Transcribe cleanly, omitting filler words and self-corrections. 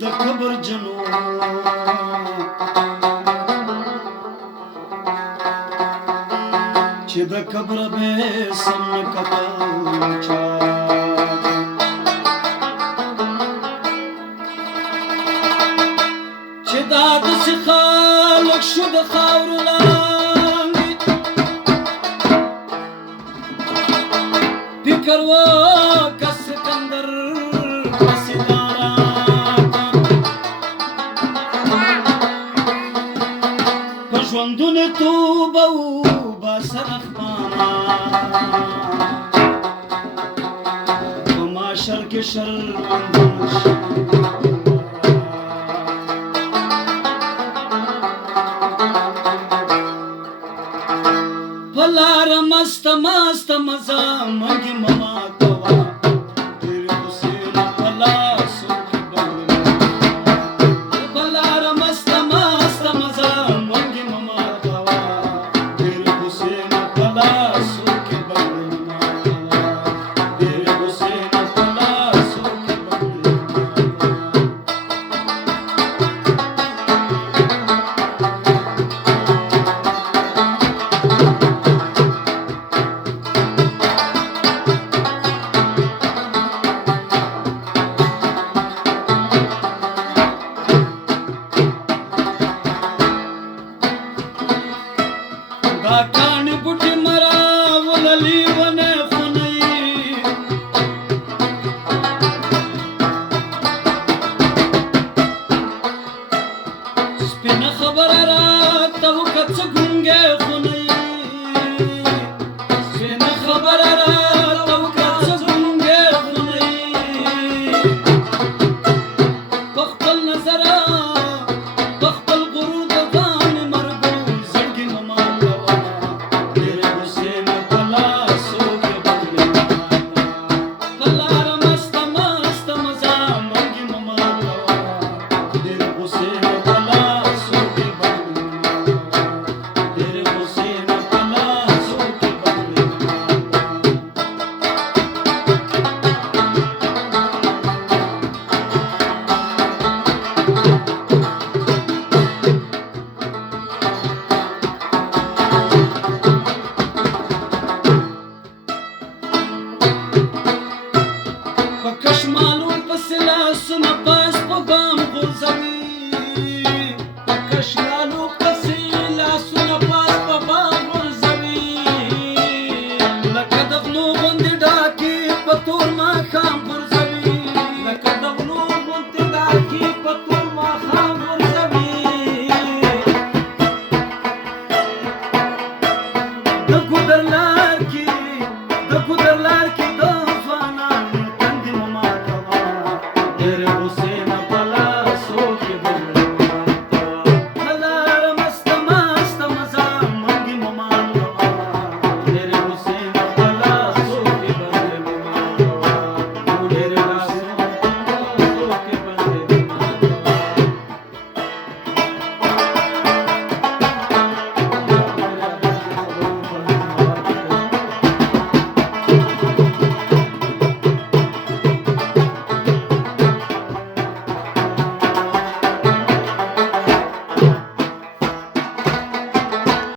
د قبر جنو چې د قبر به سم کتل چا چې دا داسې خلک شو د خاورو لاندې فکر وکړه سکندر پسې په ژوندون توبه وباسه رحمانه په محشر کې شرمنده شي په لاره مسته مسته مزه منګي مما کوه ډېرې حسین په لاسو کې بنګړي په لاره مسته مسته مزه منګي مما کوه ډېرې حسین په لاسو کې بنګړي ډېرې حسین په لاسو کې بنګړي کاڼي بوټي مرا وللي ونه خوني سپینه خبره راته وکړه څه ګونګی خوني سپینه خبره راته وکړه څه ګونګی خوني په خپل نظره په خپل غرور د ځان مرګو زړګي مه ماتوه ډېرې حسین په لاسو کې بنګړي په لاره مسته مسته مزه منګي مه ماتوه ډېرې حسین په لاسو کې بنګړي ډېرې حسین په لاسو کې بنګړي په کشمالو پسې لاسونه پاس په بام غورځوي په کشمالو پسې لاسونه پاس په بام غورځوي لکه د غلو غوندې ډاکې په تور ماښام غورځوي لکه د غلو غوندې ډاکې په تور ماښام غورځوي د ګودر لار کې د ګودر لار کې د ځوانانو تندې مه ماتوه ډېرې حسین